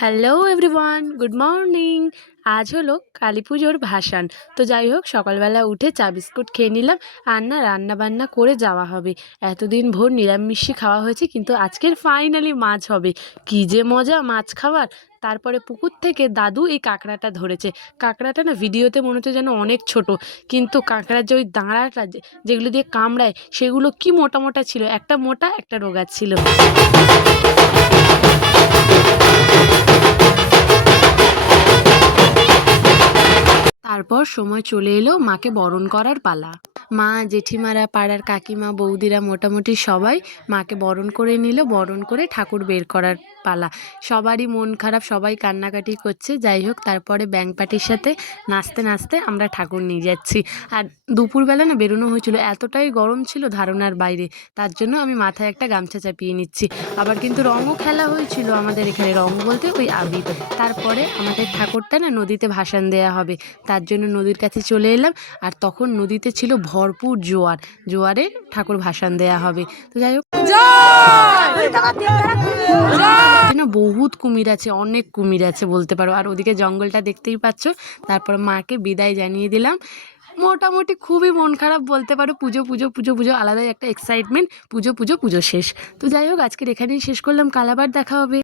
Hello everyone, good morning. আজ হলো কালী পুজোর ভাসান। তো যাই হোক, সকালবেলা উঠে চা বিস্কুট খেয়ে নিলাম। আর না, রান্না বান্না করে যাওয়া হবে। এতদিন ভোর নিরামিষই খাওয়া হয়েছে, কিন্তু আজকের ফাইনালি মাছ হবে। কী যে মজা মাছ খাওয়ার! তারপরে পুকুর থেকে দাদু এই কাঁকড়াটা ধরেছে। কাঁকড়াটা না ভিডিওতে মনে হচ্ছে যেন অনেক ছোট, কিন্তু কাঁকড়ার যে ওই দাঁড়াটা যেগুলো দিয়ে কামড়ায়, সেগুলো কি মোটা মোটা ছিল। একটা মোটা, একটা রোগা ছিল। তারপর সময় চলে এলো মাকে বরণ করার পালা। মা, জেঠিমারা, পাড়ার কাকিমা, বৌদিরা মোটামুটি সবাই মাকে বরণ করে নিল। বরণ করে ঠাকুর বের করার পালা। সবারই মন খারাপ, সবাই কান্নাকাটি করছে। যাই হোক, তারপরে ব্যাং পার্টির সাথে নাচতে নাচতে আমরা ঠাকুর নিয়ে যাচ্ছি। আর দুপুরবেলা না বেরোনো হয়েছিল, এতটাই গরম ছিল ধারণার বাইরে। তার জন্য আমি মাথায় একটা গামছা চাপিয়ে নিচ্ছি। আবার কিন্তু রঙও খেলা হয়েছিল আমাদের এখানে, রঙ বলতে ওই আবির। তারপরে আমাদের ঠাকুরটা না নদীতে ভাসান দেওয়া হবে, তার জন্য নদীর কাছে চলে এলাম। আর তখন নদীতে ছিল ভরপুর জোয়ার। জোয়ারে ঠাকুর ভাসান দেওয়া হবে। তো যাই হোক, না বহুত কুমির আছে, অনেক কুমির আছে বলতে পারো। আর ওদিকে জঙ্গলটা দেখতেই পাচ্ছ। তারপর মাকে বিদায় জানিয়ে দিলাম। মোটামুটি খুবই মন খারাপ বলতে পারো। পুজো পুজো পুজো পুজো, আলাদাই একটা এক্সাইটমেন্ট। পুজো পুজো পুজো শেষ। তো যাই হোক, আজকের এখানেই শেষ করলাম। কাল আবার দেখা হবে।